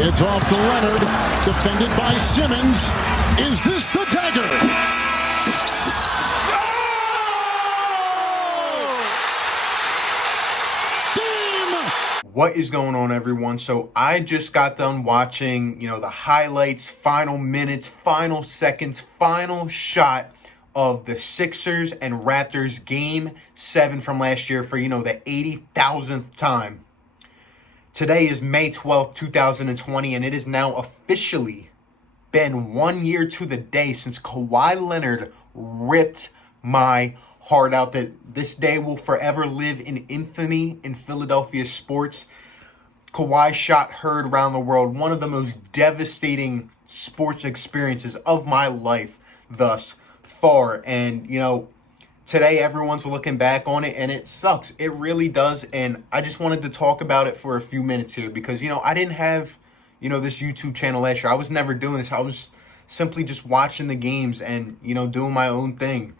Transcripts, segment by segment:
It's off to Leonard, defended by Simmons. Is this the dagger? What is going on, everyone? So I just got done watching, the highlights, final minutes, final seconds, final shot of the Sixers and Raptors Game 7 from last year for, the 80,000th time. Today is May 12th, 2020, and it has now officially been 1 year to the day since Kawhi Leonard ripped my heart out. That this day will forever live in infamy in Philadelphia sports. Kawhi shot heard around the world. One of the most devastating sports experiences of my life thus far. And, today everyone's looking back on it, and it sucks. It really does. And I just wanted to talk about it for a few minutes here because, I didn't have, this YouTube channel last year. I was never doing this. I was simply just watching the games and, doing my own thing.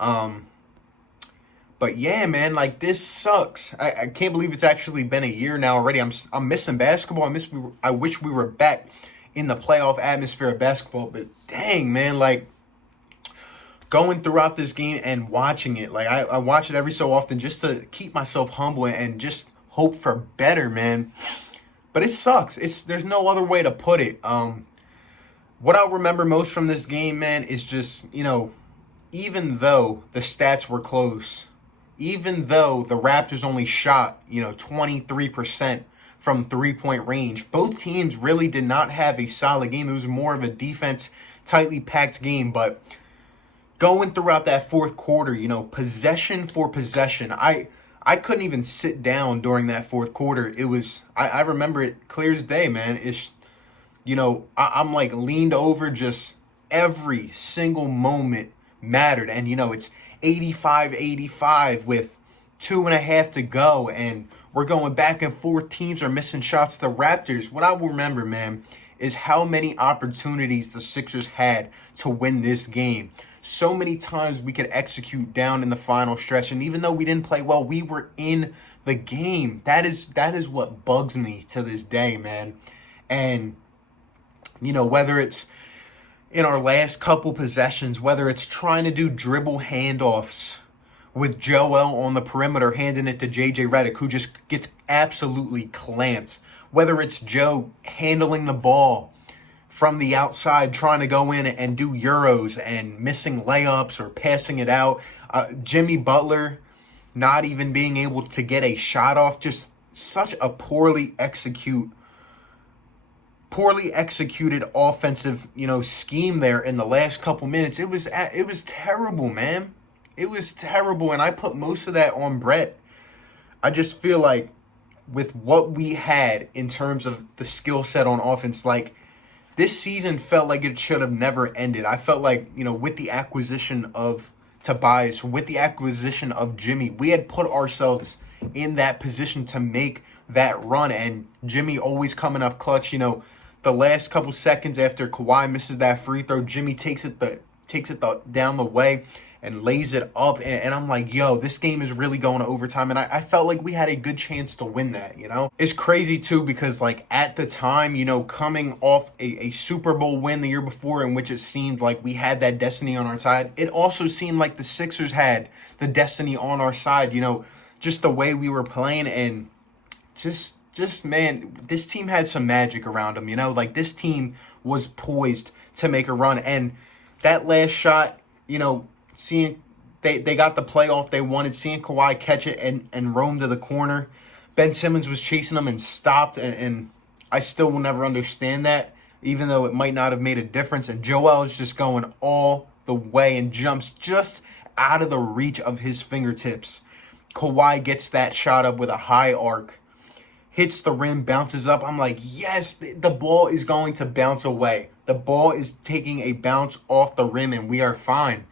But yeah, man, this sucks. I can't believe it's actually been a year now already. I'm missing basketball. I wish we were back in the playoff atmosphere of basketball. But dang, man, going throughout this game and watching it, I watch it every so often just to keep myself humble and just hope for better, man. But it sucks. There's no other way to put it. What I'll remember most from this game, man, is just, even though the stats were close, even though the Raptors only shot, 23% from three-point range, both teams really did not have a solid game. It was more of a defense, tightly packed game. But going throughout that fourth quarter, possession for possession, I couldn't even sit down during that fourth quarter. It was, I remember it clear as day, man. It's, I'm leaned over, just every single moment mattered. And, it's 85-85 with 2.5 to go. And we're going back and forth. Teams are missing shots. The Raptors, what I will remember, man, is how many opportunities the Sixers had to win this game. So many times we could execute down in the final stretch. And even though we didn't play well, we were in the game. That is what bugs me to this day, man. And, whether it's in our last couple possessions, whether it's trying to do dribble handoffs with Joel on the perimeter, handing it to JJ Redick, who just gets absolutely clamped. Whether it's Joe handling the ball from the outside, trying to go in and do Euros and missing layups or passing it out. Jimmy Butler not even being able to get a shot off. Just such a poorly executed offensive, scheme there in the last couple minutes. It was terrible, man. It was terrible, and I put most of that on Brett. I just feel like with what we had in terms of the skill set on offense, this season felt like it should have never ended. I felt like, with the acquisition of Tobias, with the acquisition of Jimmy, we had put ourselves in that position to make that run. And Jimmy always coming up clutch. The last couple seconds after Kawhi misses that free throw, Jimmy takes it down the way and lays it up. And I'm like, yo, this game is really going to overtime. And I felt like we had a good chance to win that, It's crazy, too, because, at the time, coming off a Super Bowl win the year before in which it seemed like we had that destiny on our side, it also seemed like the Sixers had the destiny on our side, just the way we were playing. And just man, this team had some magic around them, this team was poised to make a run. And that last shot, seeing they got the playoff they wanted, seeing Kawhi catch it and roam to the corner. Ben Simmons was chasing him and stopped, and I still will never understand that, even though it might not have made a difference. And Joel is just going all the way and jumps just out of the reach of his fingertips. Kawhi gets that shot up with a high arc, hits the rim, bounces up. I'm like, yes, the ball is going to bounce away. The ball is taking a bounce off the rim, and we are fine.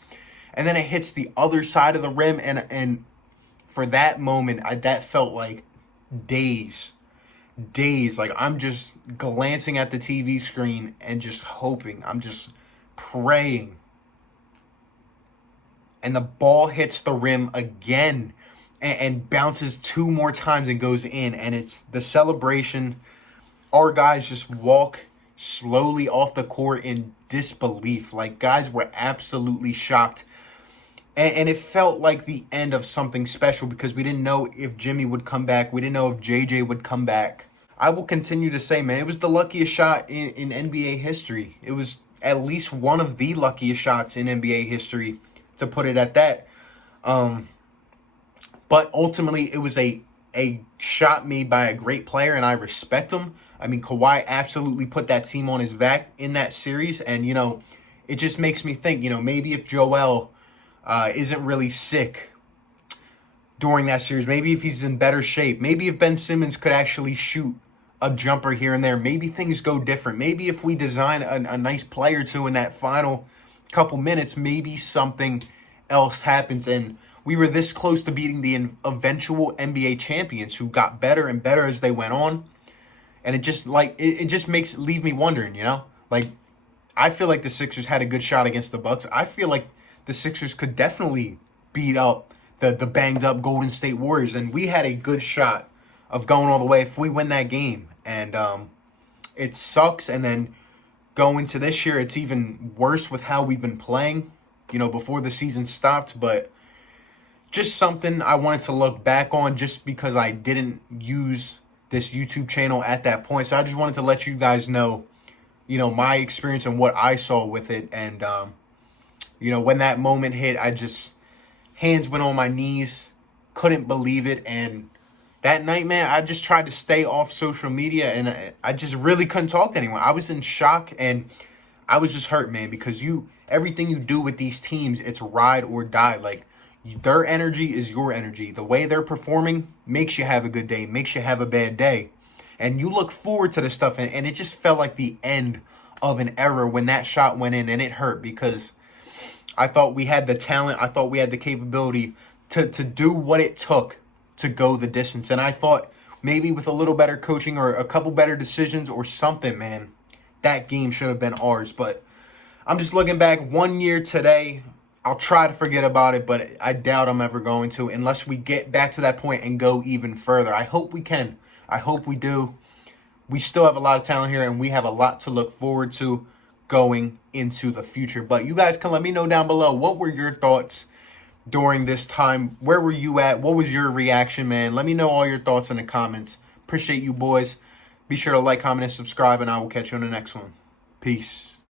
And then it hits the other side of the rim, and for that moment, that felt like days. I'm just glancing at the TV screen and just hoping. I'm just praying. And the ball hits the rim again and bounces two more times and goes in. And it's the celebration our guys just walk slowly off the court in disbelief. Like, guys were absolutely shocked. And it felt like the end of something special because we didn't know if Jimmy would come back. We didn't know if JJ would come back. I will continue to say, man, it was the luckiest shot in NBA history. It was at least one of the luckiest shots in NBA history, to put it at that. But ultimately, it was a shot made by a great player, and I respect him. I mean, Kawhi absolutely put that team on his back in that series, and, you know, it just makes me think, you know, maybe if Joel isn't really sick during that series, maybe if he's in better shape, maybe if Ben Simmons could actually shoot a jumper here and there, maybe things go different. Maybe if we design a nice play or two in that final couple minutes, maybe something else happens. And we were this close to beating the eventual NBA champions, who got better and better as they went on. And it just leave me wondering, you know, like, I feel like the Sixers had a good shot against the Bucks. I feel like the Sixers could definitely beat up the banged up Golden State Warriors, and we had a good shot of going all the way if we win that game. And it sucks. And then going to this year, it's even worse with how we've been playing, you know, before the season stopped. But just something I wanted to look back on, just because I didn't use this YouTube channel at that point. So I just wanted to let you guys know, you know, my experience and what I saw with it. And, you know, when that moment hit, hands went on my knees, couldn't believe it. And that night, man, I just tried to stay off social media, and I just really couldn't talk to anyone. I was in shock, and I was just hurt, man, because everything you do with these teams, it's ride or die. Like, their energy is your energy. The way they're performing makes you have a good day, makes you have a bad day. And you look forward to this stuff, and it just felt like the end of an era when that shot went in, and it hurt because I thought we had the talent. I thought we had the capability to do what it took to go the distance. And I thought maybe with a little better coaching or a couple better decisions or something, man, that game should have been ours. But I'm just looking back 1 year today. I'll try to forget about it, but I doubt I'm ever going to, unless we get back to that point and go even further. I hope we can. I hope we do. We still have a lot of talent here, and we have a lot to look forward to going into the future. But you guys can let me know down below, what were your thoughts during this time? Where were you at? What was your reaction, man? Let me know all your thoughts in the comments. Appreciate you, boys. Be sure to like, comment, and subscribe, and I will catch you on the next one. Peace.